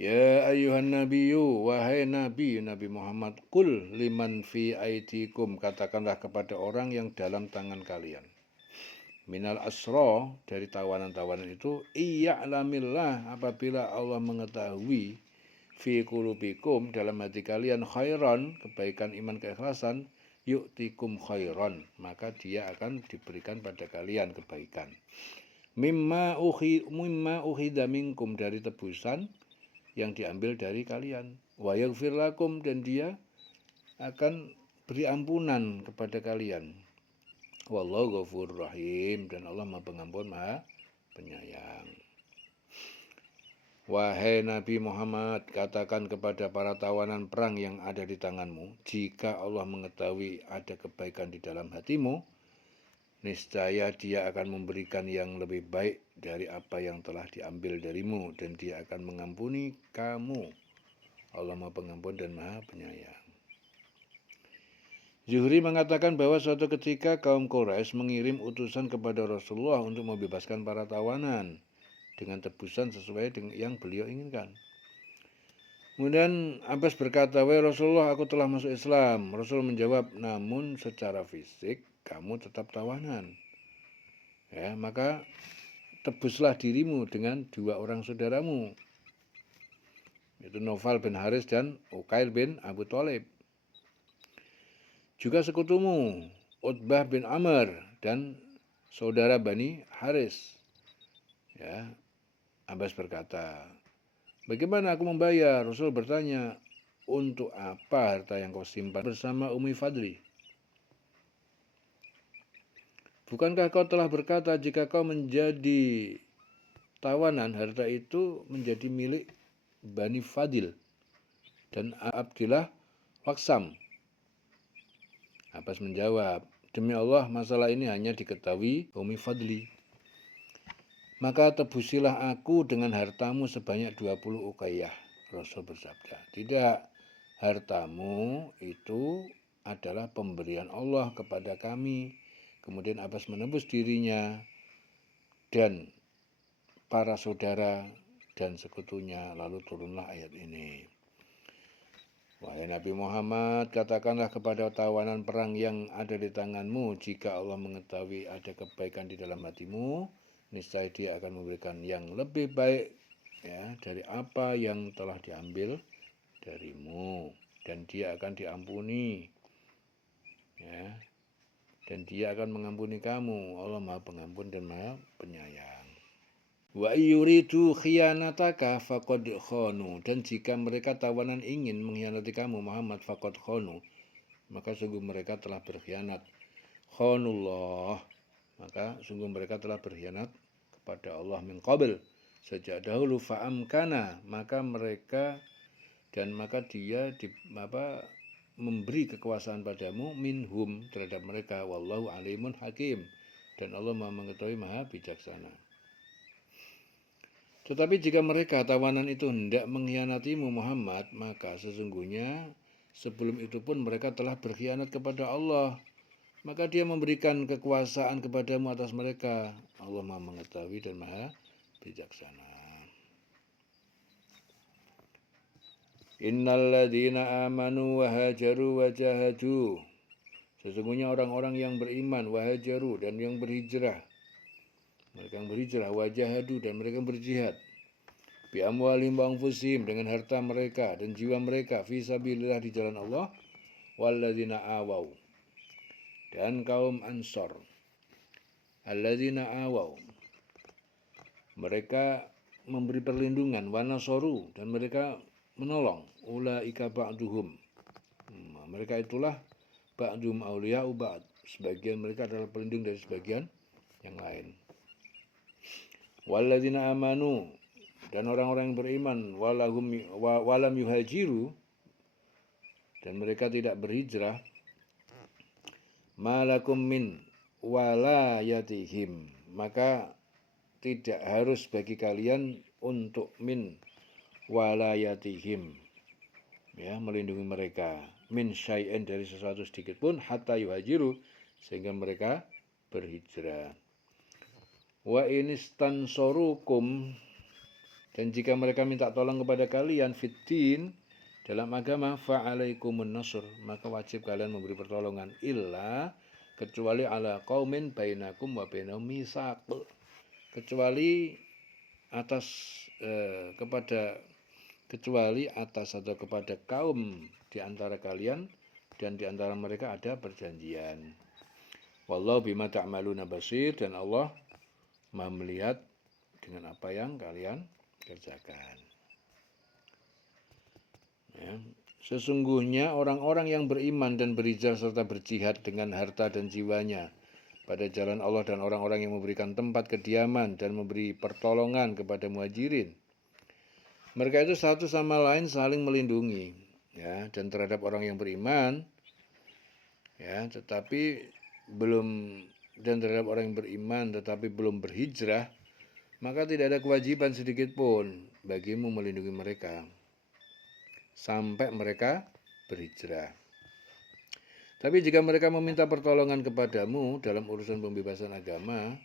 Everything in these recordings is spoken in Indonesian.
Ya ayuhan nabiyyu, wahai nabi, Nabi Muhammad, kul liman fi aidikum, katakanlah kepada orang yang dalam tangan kalian. Minal asro, dari tawanan-tawanan itu, iya'lamillah, apabila Allah mengetahui fi qulubikum, dalam hati kalian, khairan, kebaikan iman keikhlasan, yu'tikum khairan, maka dia akan diberikan pada kalian kebaikan. Mimma ukhidha minkum, dari tebusan yang diambil dari kalian. Wa yaghfir lakum, dan dia akan beri ampunan kepada kalian. Wallahu ghafurur rahim, dan Allah Maha Pengampun, Maha Penyayang. Wahai Nabi Muhammad, katakan kepada para tawanan perang yang ada di tanganmu, jika Allah mengetahui ada kebaikan di dalam hatimu, niscaya dia akan memberikan yang lebih baik dari apa yang telah diambil darimu, dan dia akan mengampuni kamu. Allah Maha Pengampun dan Maha Penyayang. Zuhri mengatakan bahwa suatu ketika kaum Quraisy mengirim utusan kepada Rasulullah untuk membebaskan para tawanan dengan tebusan sesuai dengan yang beliau inginkan. Kemudian Abbas berkata, "Wahai Rasulullah, aku telah masuk Islam." Rasul menjawab, "Namun secara fisik kamu tetap tawanan. Ya, maka tebuslah dirimu dengan dua orang saudaramu, yaitu Naufal bin Haris dan Uqail bin Abu Thalib. Juga sekutumu, Utbah bin Amr dan saudara Bani Haris." Ya, Abbas berkata, "Bagaimana aku membayar?" Rasul bertanya, "Untuk apa harta yang kau simpan bersama Ummi Fadli? Bukankah kau telah berkata jika kau menjadi tawanan, harta itu menjadi milik Bani Fadil dan Abdillah Waksam?" Abbas menjawab, "Demi Allah, masalah ini hanya diketahui Ummi Fadli. Maka tebusilah aku dengan hartamu sebanyak 20 uqayyah." Rasul bersabda, "Tidak, hartamu itu adalah pemberian Allah kepada kami." Kemudian Abbas menebus dirinya dan para saudara dan sekutunya, lalu turunlah ayat ini. Wahai Nabi Muhammad, katakanlah kepada tawanan perang yang ada di tanganmu, jika Allah mengetahui ada kebaikan di dalam hatimu, niscaya dia akan memberikan yang lebih baik, ya, dari apa yang telah diambil darimu, dan dia akan diampuni, ya, dan dia akan mengampuni kamu. Allah Maha Pengampun dan Maha Penyayang. Wa yuridu khiyanataka faqad khanu, dan jika mereka tawanan ingin mengkhianati kamu Muhammad, faqad khanu, maka sungguh mereka telah berkhianat. Khanullah, maka sungguh mereka telah berkhianat kepada Allah min qabl, sejak dahulu. Fa'amkana, maka mereka dan maka dia memberi kekuasaan padamu minhum, terhadap mereka. Wallahu alimun hakim, dan Allah Maha mengetahui, Maha bijaksana. Tetapi jika mereka tawanan itu hendak mengkhianatimu Muhammad, maka sesungguhnya sebelum itu pun mereka telah berkhianat kepada Allah. Maka dia memberikan kekuasaan kepadamu atas mereka. Allah Maha mengetahui dan Maha bijaksana. Innal ladzina amanu wa hajaru wa jahadu, sesungguhnya orang-orang yang beriman, wahajaru, dan yang berhijrah, mereka yang berhijrah, wajahadu, dan mereka yang berjihad, bi amwalihim wa anfusihim, dengan harta mereka dan jiwa mereka, fi sabilillah, di jalan Allah, walladzina awau, dan kaum Ansor, alladzina awau, mereka memberi perlindungan, wa nasoru, dan mereka menolong, ulaika ba'duhum, mereka itulah ba'dum awliya'u ba'd, sebagian mereka adalah pelindung dari sebagian yang lain. Walladzina amanu, dan orang-orang yang beriman, walam yuhajiru, dan mereka tidak berhijrah, malakum min walayatihim, maka tidak harus bagi kalian untuk min walayatihim, ya, melindungi mereka, min syai'in, dari sesuatu sedikit pun, hatta yuhajiru, sehingga mereka berhijrah. Wa inistansorukum, Dan jika mereka minta tolong kepada kalian fiddin dalam agama, fa'alaikumun nasr, maka wajib kalian memberi pertolongan, illa kecuali ala qaumin bainakum wa bainahum mitsaq, kecuali atas atau kepada kaum di antara kalian dan di antara mereka ada perjanjian. Wallahu bima ta'maluna basir, dan Allah Maha melihat dengan apa yang kalian kerjakan. Ya. Sesungguhnya orang-orang yang beriman dan berhijrah serta berjihad dengan harta dan jiwanya pada jalan Allah, dan orang-orang yang memberikan tempat kediaman dan memberi pertolongan kepada muhajirin, mereka itu satu sama lain saling melindungi, ya, dan terhadap orang yang beriman, ya, terhadap orang yang beriman tetapi belum berhijrah, maka tidak ada kewajiban sedikit pun bagimu melindungi mereka sampai mereka berhijrah. Tapi jika mereka meminta pertolongan kepadamu dalam urusan pembebasan agama,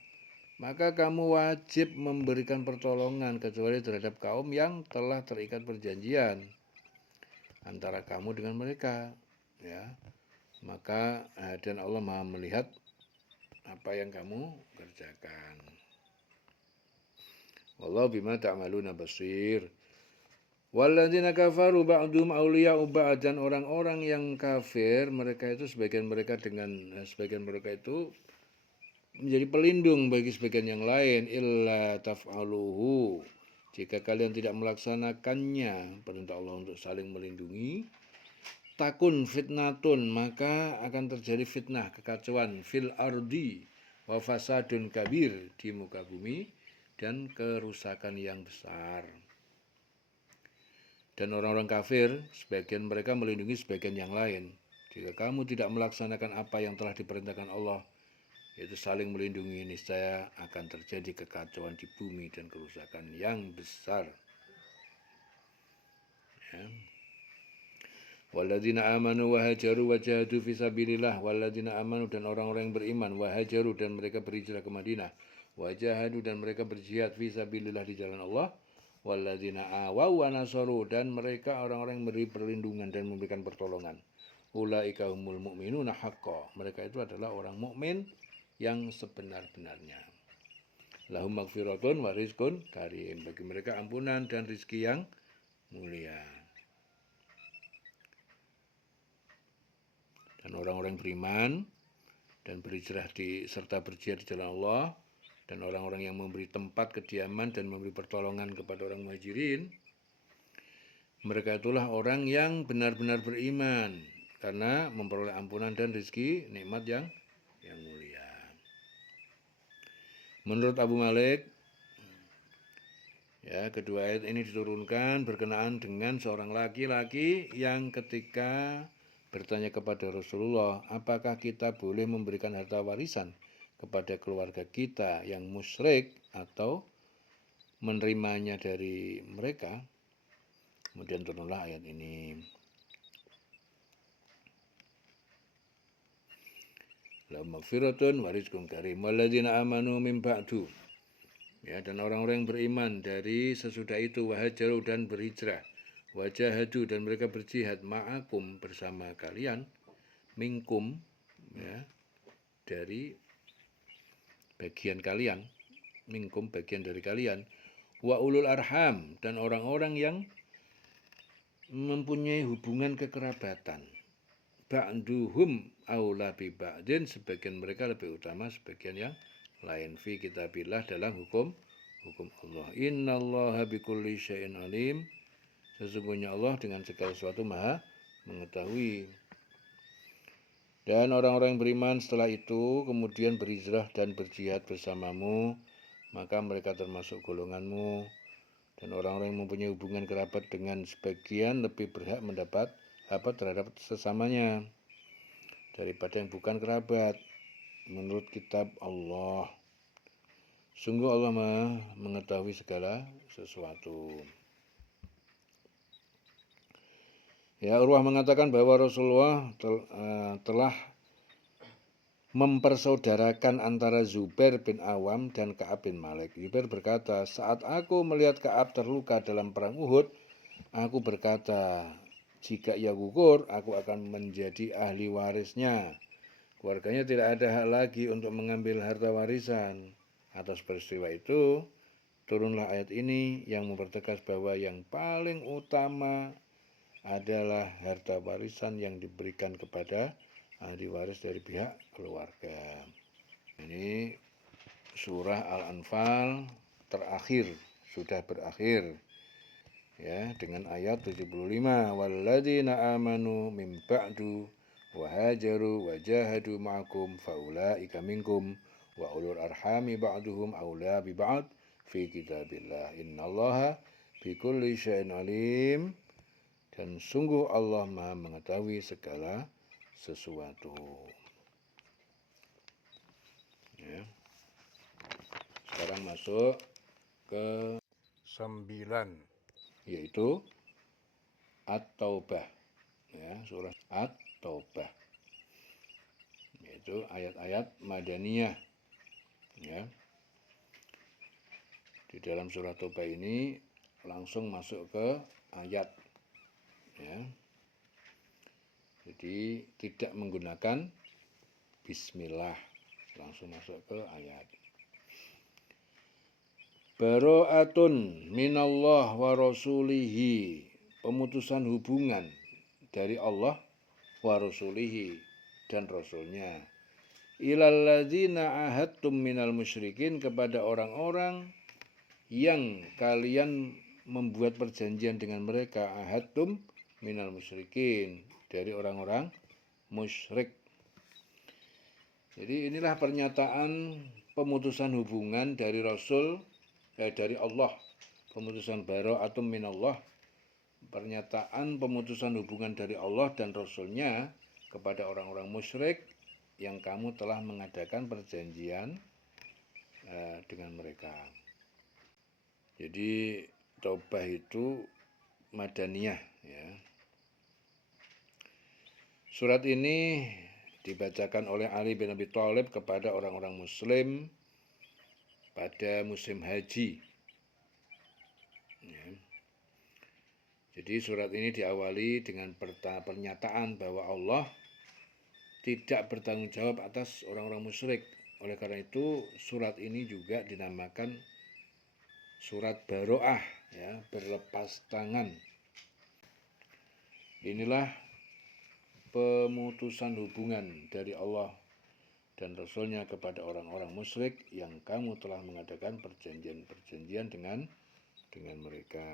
maka kamu wajib memberikan pertolongan kecuali terhadap kaum yang telah terikat perjanjian antara kamu dengan mereka, ya. Maka dan Allah Maha melihat apa yang kamu kerjakan. Wallahu bima ta'maluna basir. Walladzina kafaru ba'dhum awliya'u ba'd, dan orang-orang yang kafir, mereka itu sebagian mereka itu menjadi pelindung bagi sebagian yang lain, illa taf'aluhu, jika kalian tidak melaksanakannya, perintah Allah untuk saling melindungi, takun fitnatun, maka akan terjadi fitnah, kekacauan, fil ardi wa fasadun kabir, di muka bumi, dan kerusakan yang besar. Dan orang-orang kafir, sebagian mereka melindungi sebagian yang lain. Jika kamu tidak melaksanakan apa yang telah diperintahkan Allah, yaitu saling melindungi, niscaya akan terjadi kekacauan di bumi dan kerusakan yang besar. Ya. Walladzina amanu wa hajaru wa jahadu fi sabilillah, walladzina amanu, dan orang-orang yang beriman, wa hajaru, dan mereka berhijrah ke Madinah, wa jahadu, dan mereka berjihad fi sabilillah, di jalan Allah, walladzina awaw wa nasaru, dan mereka orang-orang yang memberi perlindungan dan memberikan pertolongan, ulaika humul mu'minuna haqqan, mereka itu adalah orang mukmin yang sebenar-benarnya. Lahum maghfiratun wa rizqun karim, bagi mereka ampunan dan rizki yang mulia. Dan orang-orang beriman dan berhijrah serta berjihad di jalan Allah, dan orang-orang yang memberi tempat kediaman dan memberi pertolongan kepada orang muhajirin, mereka itulah orang yang benar-benar beriman karena memperoleh ampunan dan rezeki nikmat yang mulia. Menurut Abu Malik, ya, kedua ayat ini diturunkan berkenaan dengan seorang laki-laki yang ketika bertanya kepada Rasulullah, apakah kita boleh memberikan harta warisan kepada keluarga kita yang musyrik atau menerimanya dari mereka? Kemudian turunlah ayat ini. Lahum maghfiratun wa rizqun karim walladzina amanu min ba'du, ya, dan orang-orang yang beriman dari sesudah itu, wahajaru, dan berhijrah, wajahadu, dan mereka berjihad, ma'akum, bersama kalian, minkum, ya, dari bagian kalian, minkum, bagian dari kalian, wa ulul arham, dan orang-orang yang mempunyai hubungan kekerabatan, ba'duhum aula bi ba'din, sebagian mereka lebih utama sebagian yang lain, fi kitabillah, dalam hukum Allah. Innallaha bikulli syai'in alim, sesungguhnya Allah dengan segala sesuatu maha mengetahui. Dan orang-orang yang beriman setelah itu kemudian berhijrah dan berjihad bersamamu, maka mereka termasuk golonganmu. Dan orang-orang yang mempunyai hubungan kerabat dengan sebagian lebih berhak mendapat apa terhadap sesamanya daripada yang bukan kerabat, menurut kitab Allah. Sungguh Allah mengetahui segala sesuatu. Ya, Urwah mengatakan bahwa Rasulullah telah mempersaudarakan antara Zubair bin Awam dan Ka'ab bin Malik. Zubair berkata, saat aku melihat Ka'ab terluka dalam perang Uhud, aku berkata, jika ia gugur, aku akan menjadi ahli warisnya. Keluarganya tidak ada hak lagi untuk mengambil harta warisan. Atas peristiwa itu, turunlah ayat ini yang mempertegas bahwa yang paling utama adalah harta warisan yang diberikan kepada ahli waris dari pihak keluarga. Ini surah Al-Anfal terakhir, sudah berakhir ya dengan ayat 75, walladzina amanu mim ba'du wa hajaru wa jahadu ma'akum faulaika minkum wa ulul arhami ba'duhum aula bi ba'd fi kitabillah innallaha bikulli syai'in alim. Dan sungguh Allah Maha mengetahui segala sesuatu. Ya. Sekarang masuk ke 9, yaitu At-Taubah. Ya, surah At-Taubah. Yaitu ayat-ayat Madaniyah. Ya. Di dalam surah Taubah ini langsung masuk ke ayat. Ya. Jadi tidak menggunakan bismillah, langsung masuk ke ayat. Bara'atun minallah wa rasulihi, pemutusan hubungan dari Allah wa rasulihi dan rasulnya. Ilal ladzina ahadtum minal musyrikin, kepada orang-orang yang kalian membuat perjanjian dengan mereka. Ahadtum minal musyrikin, dari orang-orang musyrik. Jadi inilah pernyataan pemutusan hubungan dari Rasul, dari Allah. Pemutusan bara'atum minallah, pernyataan pemutusan hubungan dari Allah dan Rasulnya kepada orang-orang musyrik yang kamu telah mengadakan perjanjian dengan mereka. Jadi Taubah itu Madaniyah ya. Surat ini dibacakan oleh Ali bin Abi Thalib kepada orang-orang muslim pada musim haji. Ya. Jadi surat ini diawali dengan pernyataan bahwa Allah tidak bertanggung jawab atas orang-orang musyrik. Oleh karena itu surat ini juga dinamakan surat Baro'ah, ya, berlepas tangan. Inilah pemutusan hubungan dari Allah dan Rasulnya kepada orang-orang musyrik yang kamu telah mengadakan perjanjian-perjanjian dengan mereka.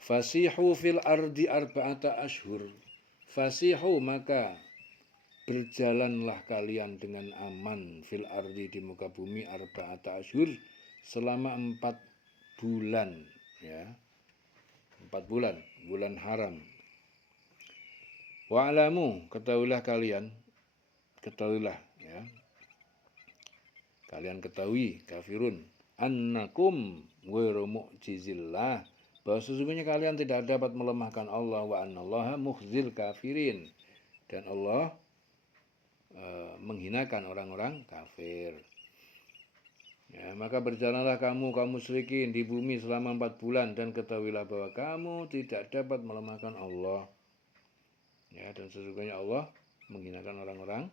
Fasihu fil ardi arba'ata ashhur. Fasihu, maka berjalanlah kalian dengan aman fil ardi, di muka bumi, arba'ata ashhur, selama 4 bulan ya. 4 bulan, bulan haram. Wa'lamu, ketahuilah kalian, ketahuilah ya. Kalian ketahui, kafirun, annakum ghairu mu'jizillah, bahwa sesungguhnya kalian tidak dapat melemahkan Allah, wa annallaha mukhzil kafirin, dan Allah menghinakan orang-orang kafir. Ya, maka berjalanlah kamu kaum musyrikin di bumi selama 4 bulan, dan ketahuilah bahwa kamu tidak dapat melemahkan Allah. Ya, dan sesungguhnya Allah menghinakan orang-orang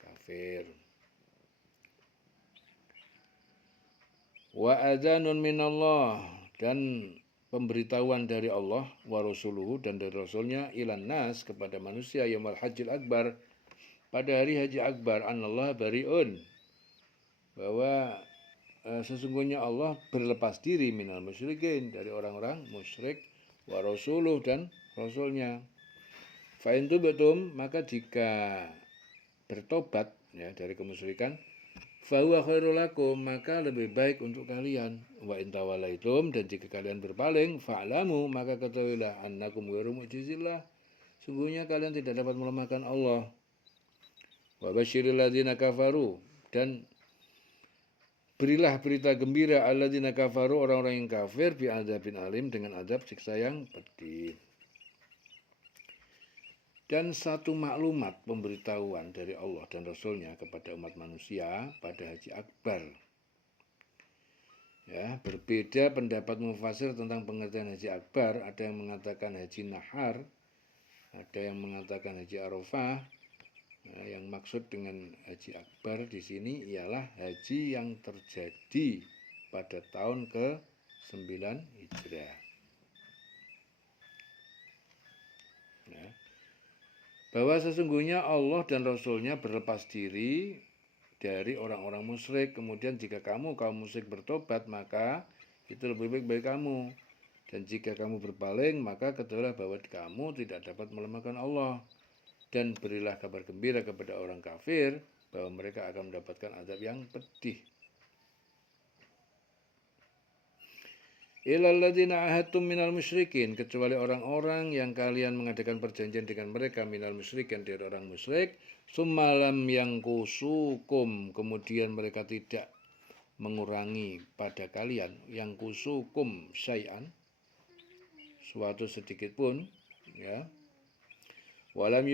kafir. Wa adzanun minallah, dan pemberitahuan dari Allah, wa rasuluhu, dan dari Rasulnya, ilan nas, kepada manusia, yaumul hajjil akbar, pada hari haji akbar, anallah bari'un, bahwa sesungguhnya Allah berlepas diri minal musyrikin, dari orang-orang musyrik, wa rasuluh, dan Rasulnya. Fa in tubtum, maka jika bertobat ya dari kemusyrikan, fa huwa khairul lakum, maka lebih baik untuk kalian. Wa in tawallaitum, dan jika kalian berpaling, fa'lamu, maka ketahuilah, annakum ghairu mu'jizillah, sungguhnya kalian tidak dapat melemahkan Allah. Wa basyiril ladzina kafaru, dan Berilah berita gembira alladzina kafaru, orang-orang yang kafir, bi'adzabin alim, dengan azab siksa yang pedih. Dan satu maklumat pemberitahuan dari Allah dan Rasulnya kepada umat manusia pada Haji Akbar. Ya, berbeda pendapat mufasir tentang pengertian Haji Akbar. Ada yang mengatakan Haji Nahar, ada yang mengatakan Haji Arafah. Yang maksud dengan Haji Akbar di sini ialah haji yang terjadi pada tahun ke-9 Hijrah. Ya. Bahwa sesungguhnya Allah dan Rasulnya berlepas diri dari orang-orang musyrik. Kemudian jika kaum musyrik bertobat, maka itu lebih baik bagi kamu. Dan jika kamu berpaling, maka ketahuilah bahwa kamu tidak dapat melemahkan Allah. Dan berilah kabar gembira kepada orang kafir bahwa mereka akan mendapatkan azab yang pedih. Illal ladzina ahadtum minal musyrikin, kecuali orang-orang yang kalian mengadakan perjanjian dengan mereka minal musyrikin, dari orang musyrik, summalam yang kusukum, kemudian mereka tidak mengurangi pada kalian, yang kusukum syai'an, suatu sedikit pun, ya. Walam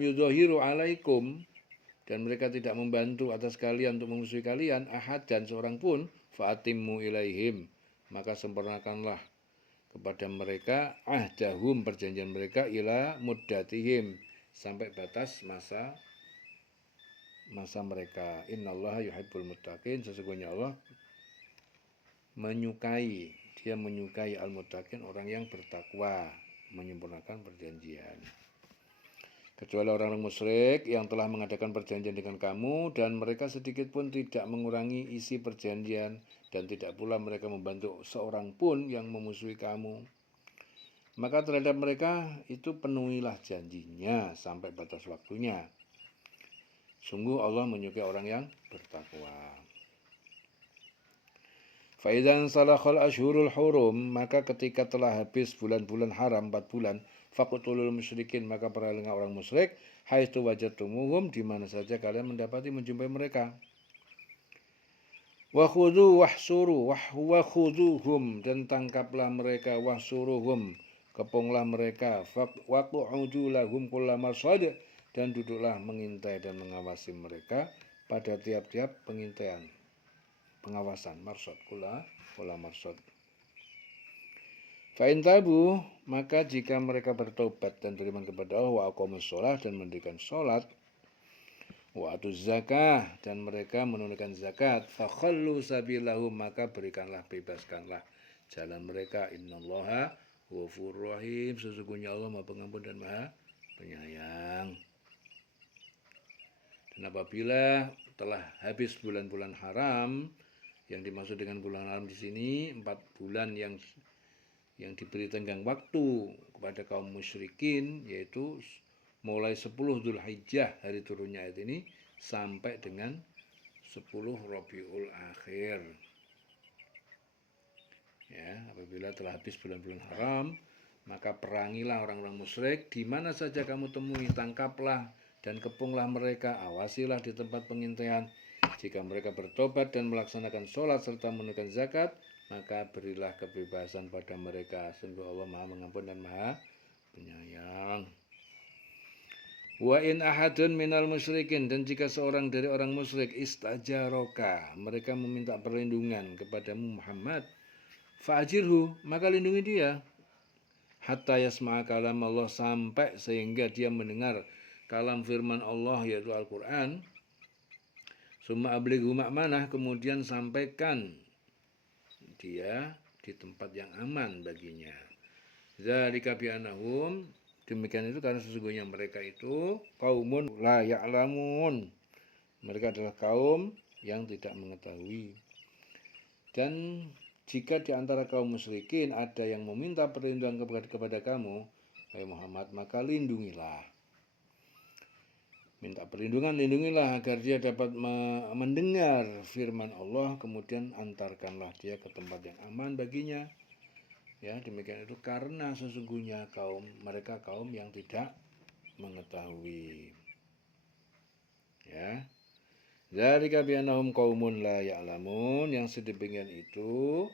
yudhahiru alaikum, dan mereka tidak membantu atas kalian untuk memusuhi kalian ahad dan seorang pun, fa'atimmu ilaihim, maka sempurnakanlah kepada mereka ahdahum, perjanjian mereka, ila muddatihim, sampai batas masa mereka. Innallaha yuhibbul muttaqin, sesungguhnya Allah menyukai al-muttaqin, orang yang bertakwa, menyempurnakan perjanjian. Kecuali orang-orang musyrik yang telah mengadakan perjanjian dengan kamu, dan mereka sedikit pun tidak mengurangi isi perjanjian, dan tidak pula mereka membantu seorang pun yang memusuhi kamu. Maka terhadap mereka itu penuhilah janjinya sampai batas waktunya. Sungguh Allah menyukai orang yang bertakwa. Faidan salakhal ashhurul hurum, maka ketika telah habis bulan-bulan haram 4 bulan, faqtulul musyrikin, maka peranglah orang musyrik, haitsu wajadtumuhum, di mana saja kalian mendapati menjumpai mereka. Wa khudhu wahsuru wa khudhuhum, dan tangkaplah mereka, wahsuruhum, kepunglah mereka, waqudu lahum kullamarsad, dan duduklah mengintai dan mengawasi mereka pada tiap-tiap pengintaian, pengawasan, marsad, kula marsad. Fa'in tabu, maka jika mereka bertobat dan beriman kepada Allah, wa aqamus shalah, dan mendirikan salat, wa atuz zakah, dan mereka menunaikan zakat, fakhallu sabilahum, maka berikanlah, bebaskanlah jalan mereka. Innallaha ghafurur rahim, sesungguhnya Allah Maha Pengampun dan Maha Penyayang. Dan apabila telah habis bulan-bulan haram, yang dimaksud dengan bulan haram di sini 4 bulan yang diberi tenggang waktu kepada kaum musyrikin, yaitu mulai 10 Dzulhijjah hari turunnya ayat ini sampai dengan 10 Rabiul Akhir. Ya, apabila telah habis bulan-bulan haram, maka perangilah orang-orang musyrik di mana saja kamu temui, tangkaplah dan kepunglah mereka, awasilah di tempat pengintaian. Jika mereka bertobat dan melaksanakan sholat serta menunaikan zakat, maka berilah kebebasan pada mereka. Sungguh Allah Maha Pengampun dan Maha Penyayang. Wa in ahadun minal musyrikin, dan jika seorang dari orang musyrik istajaroka, mereka meminta perlindungan kepadamu Muhammad, fa'ajirhu, maka lindungi dia, hatta yasma'a kalam Allah, sampai sehingga dia mendengar kalam firman Allah, yaitu Al-Quran. Summa ablighu ma'manah, kemudian sampaikan dia di tempat yang aman baginya. Zalika bi'annahum, demikian itu karena sesungguhnya mereka itu qaumun la ya'lamun, mereka adalah kaum yang tidak mengetahui. Dan jika di antara kaum musyrikin ada yang meminta perlindungan kepada kamu, wahai Muhammad, maka lindungilah. Minta perlindungan, lindungilah agar dia dapat mendengar firman Allah, kemudian antarkanlah dia ke tempat yang aman baginya. Ya, demikian itu karena sesungguhnya mereka kaum yang tidak mengetahui. Ya. Zalika bi'annahum qaumun la ya'lamun, yang sedemikian itu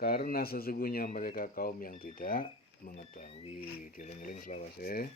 karena sesungguhnya mereka kaum yang tidak mengetahui. Dieling-eling selawase.